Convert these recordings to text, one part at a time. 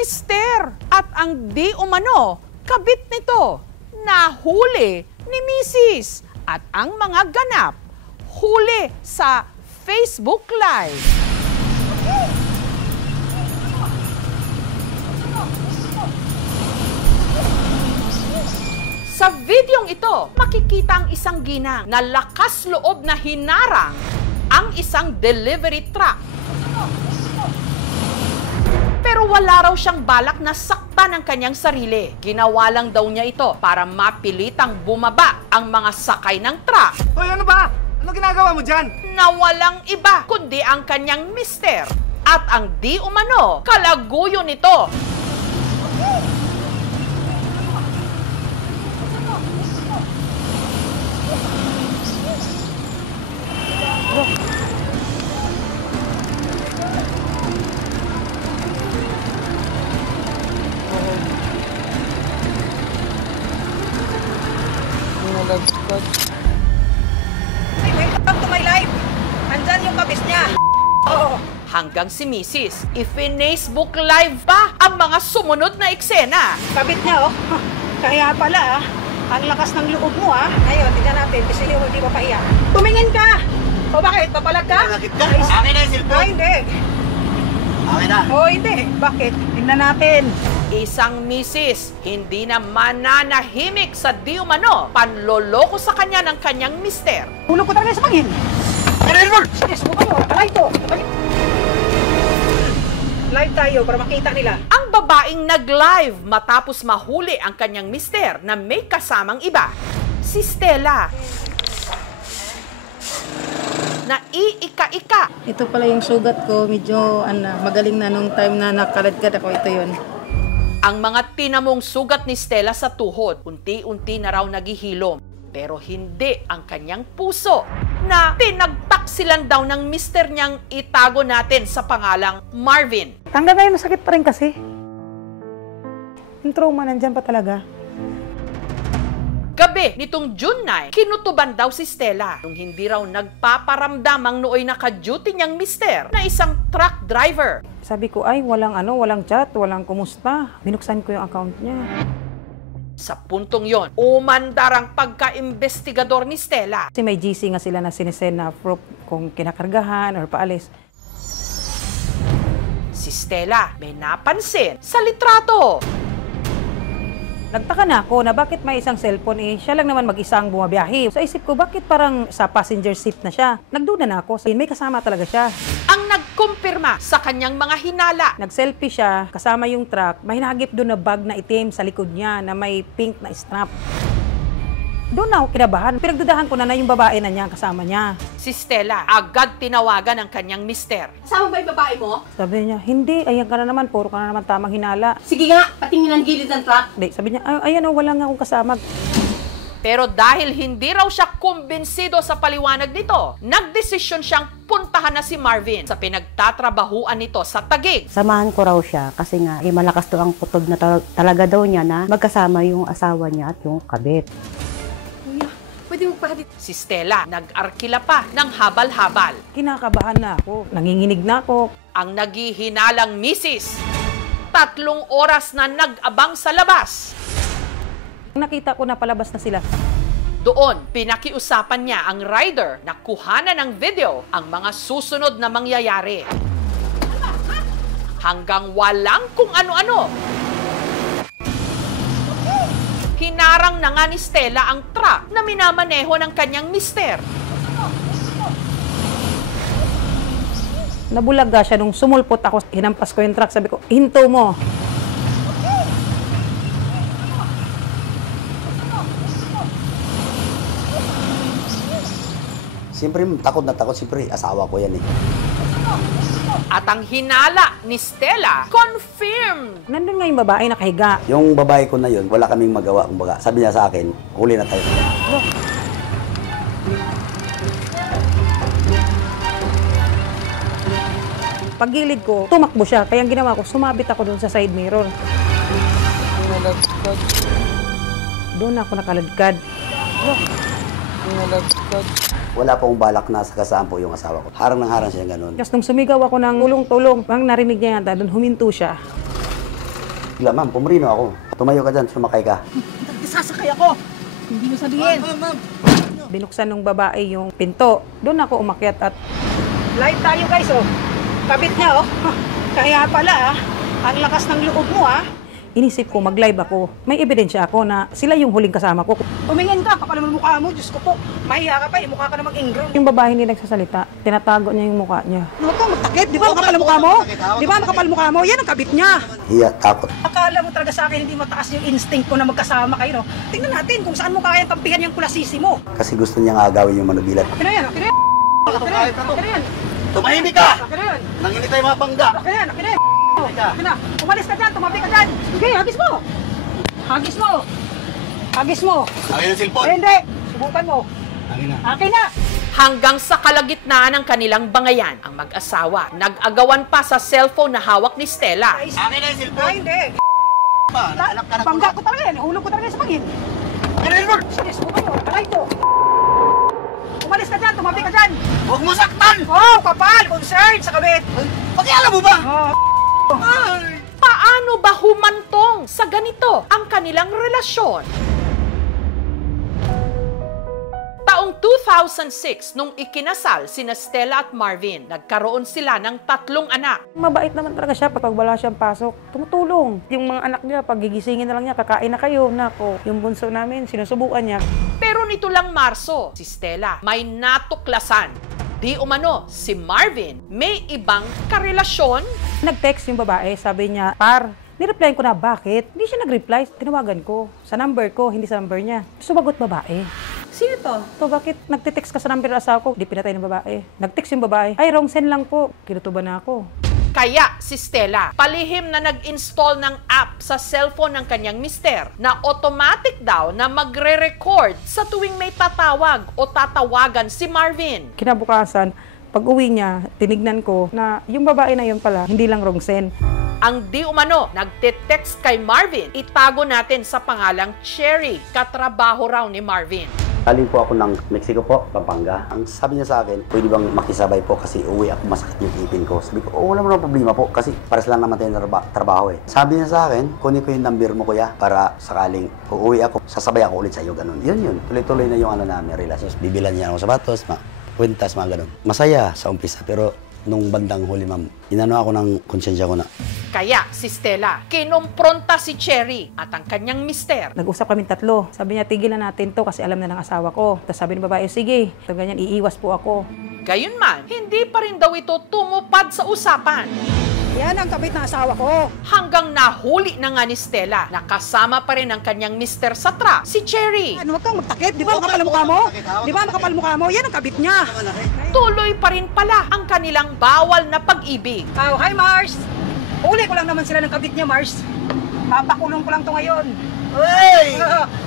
mister at ang di umano kabit nito nahuli ni Mrs. at ang mga ganap huli sa Facebook Live. Sa videong ito, makikita ang isang ginang na lakas loob na hinarang ang isang delivery truck. Pero wala raw siyang balak na saktan ang kanyang sarili. Ginawa lang daw niya ito para mapilitang bumaba ang mga sakay ng truck. Hoy, ano ba? Ano ginagawa mo dyan? Na walang iba kundi ang kanyang mister at ang di umano kalaguyo nito. Welcome to my life. Andyan yung kabis niya. Hanggang si Mrs. i-Facebook Live pa ang mga sumunod na eksena. Kabit niya, oh. Kaya pala, ang lakas ng loob mo, ah. Ngayon, tignan natin, kasi hindi pa paiyak. Tumingin ka! O bakit? Papalag ka? Nakit ka? Akin na yung cellphone. Hindi. Akin na. O hindi. Bakit? Tingnan natin. Isang misis, hindi na mananahimik sa di umano panloloko sa kanya ng kanyang mister. Hulog ko talaga sa pangin. Yes, buka mo. Live to. Live tayo para makita nila. Ang babaeng nag-live matapos mahuli ang kanyang mister na may kasamang iba, si Stella. Naiika-ika. Ito pala yung sugat ko, medyo magaling na nung time na nakaladkad ako, ito yun. Ang mga tinamong sugat ni Stella sa tuhod, unti-unti na raw naghihilom. Pero hindi ang kanyang puso na pinagtaksilan daw ng mister niyang itago natin sa pangalang Marvin. Hanggang ngayon masakit pa rin kasi. Yung trauma nandyan pa talaga. Gabi nitong June 9, kinutuban daw si Stella nung hindi raw nagpaparamdam ang nooy naka-duty niyang mister na isang truck driver. Sabi ko, ay walang chat, walang kumusta. Binuksan ko yung account niya. Sa puntong yon, umandar ang pagka-investigador ni Stella. Kasi may GC nga sila na sinisend na proof kung kinakargahan or paalis. Si Stella may napansin sa litrato. Nagtaka na ako na bakit may isang cellphone siya lang naman mag-isa ang bumabiyahe. Sa isip ko, bakit parang sa passenger seat na siya? Nagduda na ako. May kasama talaga siya. Ang nagkumpirma sa kanyang mga hinala. Nag-selfie siya, kasama yung truck. May hinagip doon na bag na itim sa likod niya na may pink na strap. Doon na ako kinabahan. Pinagdudahan ko na yung babae na niya, kasama niya. Si Stella agad tinawagan ang kanyang mister. Kasama ba yung babae mo? Sabi niya, hindi, ayan ka na naman, puro ka na naman tamang hinala. Sige nga, patingin ang gilid ng truck. Sabi niya, ayan wala nga akong kasama. Pero dahil hindi raw siya kumbinsido sa paliwanag nito, nagdesisyon siyang puntahan na si Marvin sa pinagtatrabahuan nito sa Taguig. Samahan ko raw siya kasi nga malakas to ang kutob na talaga daw niya na magkasama yung asawa niya at yung kabit. Pwede mo pa Si Stella nag-arkila pa ng habal-habal. Kinakabahan na ako, nanginginig na ako. Ang naghihinalang misis, 3 oras na nag-abang sa labas. Nakita ko na palabas na sila. Doon, pinakiusapan niya ang rider na kuhanan ng video ang mga susunod na mangyayari. Hanggang walang kung ano-ano. Hinarang na nga ni Stella ang truck na minamaneho ng kanyang mister. Nabulaga siya nung sumulpot ako. Hinampas ko yung truck. Sabi ko, hinto mo. Siyempre, takot na takot. Siyempre, asawa ko yan eh. At ang hinala ni Stella, confirmed. Nandun nga yung babae nakahiga. Yung babae ko na yun, wala kaming magawa. Kumbaga, sabi niya sa akin, huli na tayo. Paggilid ko, tumakbo siya. Kaya ang ginawa ko, sumabit ako doon sa side mirror. Doon ako nakaladkad. Wala pong balak na sakasaan po yung asawa ko. Harang ng harang siya ganun. Tapos nung sumigaw ako ng tulong-tulong, ang narinig niya yata, doon huminto siya. Bigla, ma'am, pumarino ako. Tumayo ka dyan, sumakay ka. Sasakay ako. Hindi mo sabihin. Binuksan ng babae yung pinto. Doon ako umakyat at Live tayo guys, oh. Kabit niya, oh. Kaya pala, ang lakas ng loob mo, inisip ko mag-live ako. May ebidensya ako na sila yung huling kasama ko. Tumingin ka, kapal naman mukha mo. Diyos ko po, mahiya ka pa, mukha ka namang ingrown. Yung babae hindi nagsasalita, tinatago niya yung mukha niya. Ano to, magtakip? Di ba makapal mukha mo? Di ba makapal mukha mo? Yan ang kabit niya. Hiya, takot. Akala mo talaga sa akin hindi mataas yung instinct ko na magkasama kayo, no? Tingnan natin kung saan mo kayang kampihan yung kulasisi mo. Kasi gusto niya nga agawin yung manubilat. Akin na yan, akin na yan. Akin na yan, akin na yan. Tumahimik ka! Akin na yan, Nanginit tayo mga bangga! akin na yan, akin na yan. Akin na, umalis ka dyan, tumabi ka dyan. Sige, hagis mo. Hagis mo. Hagis mo. Akin ang Eh, cellphone! hindi, subukan mo. Akin na. Akin na. Hanggang sa kalagitnaan ng kanilang bangayan, ang mag-asawa nag-agawan pa sa cellphone na hawak ni Stella. Akin na yung cellphone! Ay, hindi. Anak ka na Bangga ko talaga yan, hulog ko talaga yan sa pangin. Akin na yung cellphone! Sige, subukan mo, alay ko. Umalis ka dyan, tumabi ka dyan. Huwag mo saktan! Oh, kapal, concerned sa kabit. Pakialam mo ba? Oh, Paano ba humantong sa ganito ang kanilang relasyon? Taong 2006, nung ikinasal sina Stella at Marvin, nagkaroon sila ng 3 anak. Mabait naman talaga siya pag wala siyang pasok. Tumutulong. Yung mga anak niya, pag gigisingin na lang niya, kakain na kayo. Nako, yung bunso namin, sinusubukan niya. Pero nito lang Marso, si Stella may natuklasan. Di umano, si Marvin may ibang karelasyon. Nag-text yung babae, sabi niya, Par, nireplyan ko na, bakit? Hindi siya nag-reply. Tinawagan ko. Sa number ko, hindi sa number niya. Sumagot babae. sino to? To, bakit nagtitext ka sa number ng asawa ko? Di pinatay ng babae. Nag-text yung babae. Ay, wrong send lang po. Kinutuban na ako. Kaya si Stella, palihim na nag-install ng app sa cellphone ng kanyang mister na automatic daw na magre-record sa tuwing may tatawag o tatawagan si Marvin. Kinabukasan, pag uwi niya, tinignan ko na yung babae na yun pala, hindi lang wrong send. Ang di umano, nagte-text kay Marvin, itago natin sa pangalang Cherry, katrabaho raw ni Marvin. Galing po ako ng Mexico po, Pampanga. Ang sabi niya sa akin, pwede bang makisabay po kasi uwi ako, masakit yung ipin ko. Sabi ko, wala mo na problema po kasi pares lang naman tayo trabaho eh. Sabi niya sa akin, kunin ko yung number mo kuya para sakaling uuwi ako, sasabay ako ulit sa iyo, ganun. Yun. Tuloy-tuloy na yung namin, relasyon. Bibilan niya ako sapatos, kwintas, mga ganun. Masaya sa umpisa, pero nung bandang huli, ma'am, inano ako ng konsensya ko na. Kaya si Stella, kinumpronta si Cherry at ang kanyang mister. Nag-usap kami 3. Sabi niya, tigilan natin to kasi alam na ng asawa ko. Tapos sabi ng babae, sige. So ganyan, iiwas po ako. Gayunman, hindi pa rin daw ito tumupad sa usapan. Yan ang kabit ng asawa ko. Hanggang nahuli na nga ni Stella, nakasama pa rin ang kanyang mister sa truck, si Cherry. Ano, huwag kang magtakip. Di ba makapal mukha mo? Di ba makapal mukha mo? Yan ang kabit niya. Tuloy pa rin pala ang kanilang bawal na pag-ibig. Oh, hi Mars! Uli ko lang naman sila ng kabit niya, Mars. Papakulong ko lang to ngayon. Hey!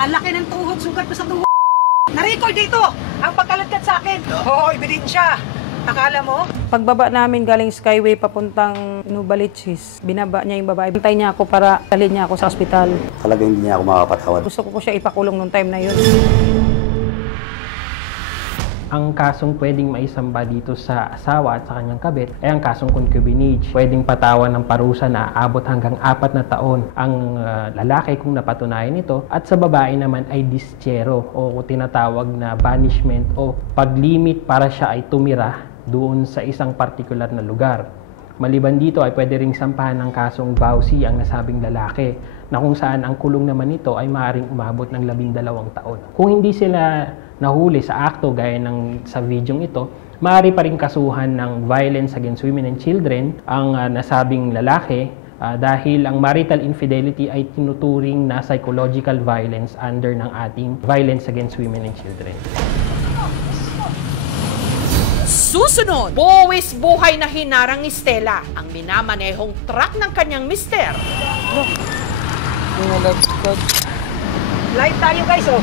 Ang laki ng tuhod, sugat ko sa tuhod. Na-record dito ang pagkaladkad sa akin. Oo, ebidensya. Akala mo? Pagbaba namin galing Skyway papuntang Nubalichis, binaba niya yung babae. Bantay niya ako para dalhin niya ako sa ospital. Talaga hindi niya ako makapatawad. Gusto ko siya ipakulong nung time na yun. Ang kasong pwedeng maisamba dito sa asawa at sa kanyang kabit ay ang kasong concubinage. Pwedeng patawan ng parusa na aabot hanggang 4 na taon ang lalaki kung napatunayan ito, at sa babae naman ay dischero o tinatawag na banishment o paglimit para siya ay tumira doon sa isang partikular na lugar. Maliban dito ay pwede ring sampahan ng kasong vowsy ang nasabing lalaki, na kung saan ang kulong naman nito ay maaaring umabot ng 12 taon. Kung hindi sila nahuli sa akto gaya ng sa videong ito, maaari pa rin kasuhan ng violence against women and children ang nasabing lalaki dahil ang marital infidelity ay tinuturing na psychological violence under ng ating Violence Against Women and Children. Susunod, buwis buhay na hinarang ni Stella ang minamanehong truck ng kanyang mister. Live tayo guys, oh.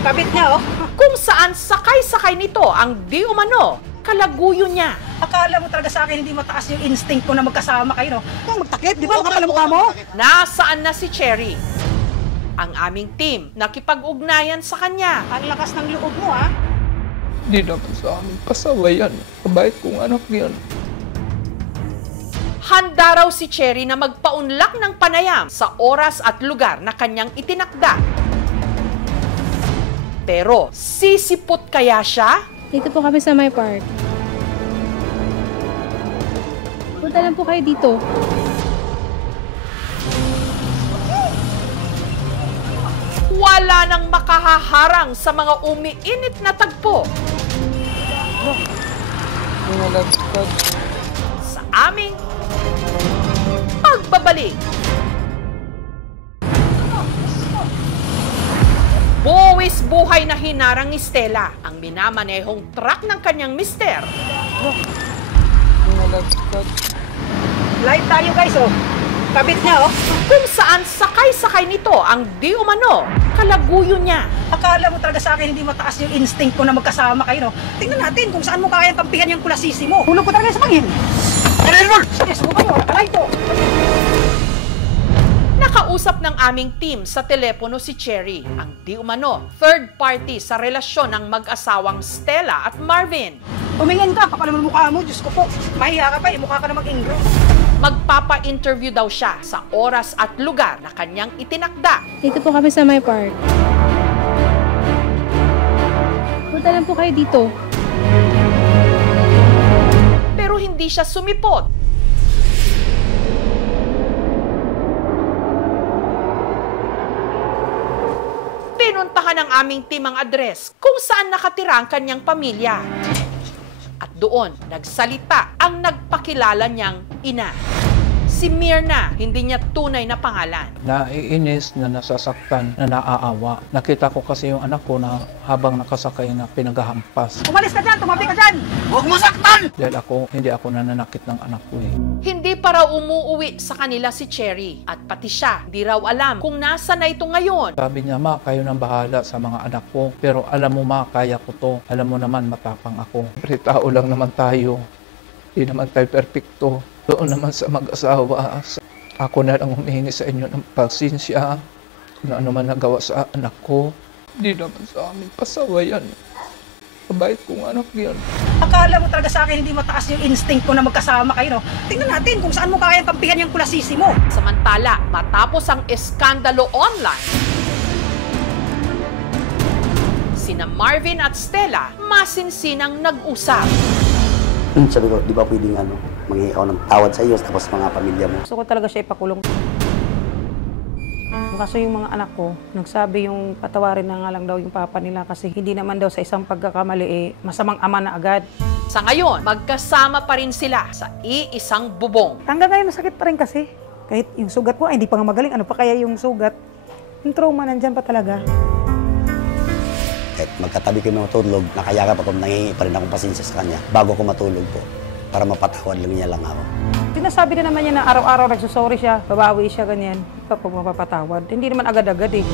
Kabit niya, oh. Kung saan sakay-sakay nito ang di umano kalaguyo niya. Akala mo talaga sa akin hindi mataas yung instinct ko na magkasama kayo, no? Kung magtakip, di ba makapal mukha mo? Nasaan na si Cherry? Ang aming team nakipag-ugnayan sa kanya. Ang lakas ng loob mo, ha? Di naman sa amin pasawayan. Kabait kong anak yan. Handa raw si Cherry na magpaunlak ng panayam sa oras at lugar na kanyang itinakda. Pero sisipot kaya siya? Dito po kami sa my park. Punta lang po kayo dito. Wala nang makahaharang sa mga umiinit na tagpo. Sa aming pagbabalik. Buwis buhay na hinarang ni Stella ang minamanehong truck ng kanyang mister. Live tayo guys, oh. Kabit niya, oh. Kung saan sakay-sakay nito ang di umano kalaguyo niya. Akala mo talaga sa akin hindi mataas yung instinct ko na magkasama kayo, no? Tingnan natin kung saan mo kayang kampihan yung kulasisi mo. Hulog ko talaga sa bangin. Yes, mo kayo, nakalay to. Nakausap ng aming team sa telepono si Cherry, ang di umano third party sa relasyon ng mag-asawang Stella at Marvin. Tumingin ka, kapal naman mukha mo, Diyos ko po. Mahiya ka pa, mukha ka na mag-ingro. Magpapa-interview daw siya sa oras at lugar na kanyang itinakda. Dito po kami sa my park. Punta lang po kayo dito. Pero hindi siya sumipot. Pinuntahan ng aming team ang address kung saan nakatira ang kanyang pamilya. At doon, nagsalita ang nagpakilala niyang ina. Si Mirna, hindi niya tunay na pangalan. Naiinis, na nasasaktan, na naaawa. Nakita ko kasi yung anak ko na habang nakasakay na pinaghahampas. Umalis ka dyan, tumabi ka dyan! Huwag mo saktan! Dahil hindi ako nananakit ng anak ko eh. Hindi pa raw umuuwi sa kanila si Cherry. At pati siya, di raw alam kung nasa na ito ngayon. Sabi niya, ma, kayo nang bahala sa mga anak ko. Pero alam mo ma, kaya ko to. Alam mo naman, matapang ako. Pero tao lang naman tayo. Hindi naman tayo perfecto. Doon naman sa mag-asawa, ako na lang humihingi sa inyo ng pasensya na ano man nagawa sa anak ko. Hindi naman sa amin pasawayan. Mabait kong anak yan. Akala mo talaga sa akin hindi mataas yung instinct ko na magkasama kayo, no? Tingnan natin kung saan mo kayang kampihan yung kulasisi mo. Samantala, matapos ang eskandalo online, sina Marvin at Stella masinsinang nag-usap. Sabi ko, di ba pwedeng manghingi ako ng tawad sa iyo tapos mga pamilya mo. Gusto ko talaga siya ipakulong. Kaso yung mga anak ko, nagsabi yung patawarin na nga lang daw yung papa nila kasi hindi naman daw sa isang pagkakamali masamang ama na agad. Sa ngayon, magkasama pa rin sila sa iisang bubong. Hanggang ngayon masakit pa rin kasi. Kahit yung sugat mo, hindi pa nga magaling. Ano pa kaya yung sugat? Yung trauma nandyan pa talaga. Kahit magkatabi ko matulog, nakayakap ako, nangihingi pa rin akong pasensya sa kanya bago ko matulog po. Para mapatawad lang niya lang ako. Sinasabi na naman niya na araw-araw nagsusorry siya, babawi siya, ganyan. Mapapatawad. Hindi naman agad-agad eh.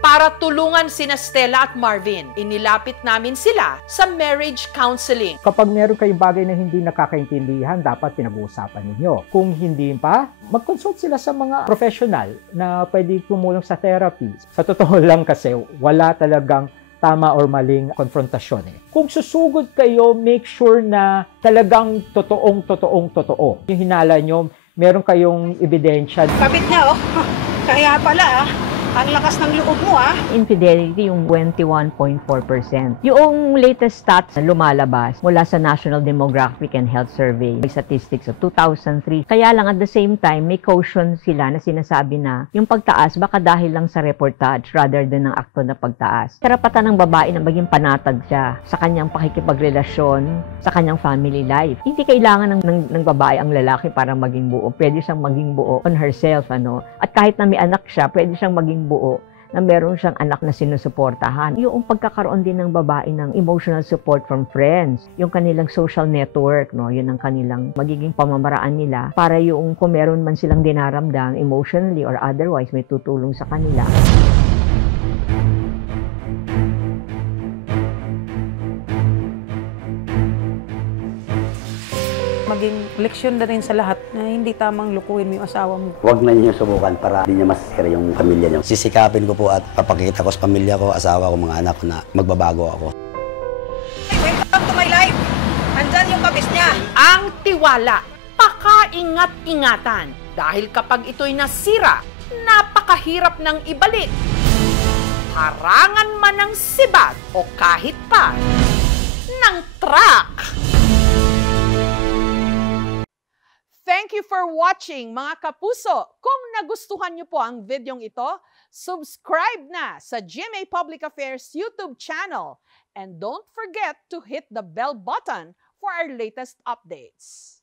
Para tulungan sina Stella at Marvin, inilapit namin sila sa marriage counseling. Kapag meron kayong bagay na hindi nakakaintindihan, dapat pinag-uusapan ninyo. Kung hindi pa, mag-consult sila sa mga professional na pwede tumulong sa therapy. Sa totoo lang kasi, wala talagang tama or maling konfrontasyon eh. Kung susugod kayo, make sure na talagang totoo. Yung hinala nyo, meron kayong ebidensya. Kabit niya, oh. Kaya pala, ang lakas ng loob mo, Infidelity yung 21.4%. Yung latest stats na lumalabas mula sa National Demographic and Health Survey, may statistics of 2003. Kaya lang at the same time, may caution sila na sinasabi na yung pagtaas baka dahil lang sa reportage rather than ng akto na pagtaas. Karapatan ng babae na maging panatag siya sa kanyang pakikipagrelasyon, sa kanyang family life. Hindi kailangan ng babae ang lalaki para maging buo. Pwede siyang maging buo on herself, At kahit na may anak siya, pwede siyang maging buo na meron siyang anak na sinusuportahan. Yung pagkakaroon din ng babae ng emotional support from friends, yung kanilang social network, yun ang kanilang magiging pamamaraan nila para yung kung meron man silang dinaramdam emotionally or otherwise may tutulong sa kanila. Maging leksyon na rin sa lahat na hindi tamang lukuhin mo yung asawa mo. Huwag na niyo subukan para hindi niya masisira yung pamilya niyo. Sisikapin ko po at papakita ko sa pamilya ko, asawa ko, mga anak ko na magbabago ako. Welcome to my life. Andyan yung kapis niya. Ang tiwala, pakaingat-ingatan dahil kapag ito'y nasira, napakahirap ng ibalik. Harangan man ng sibat o kahit pa ng truck. Thank you for watching, mga kapuso. Kung nagustuhan niyo po ang videong ito, subscribe na sa GMA Public Affairs YouTube channel. And don't forget to hit the bell button for our latest updates.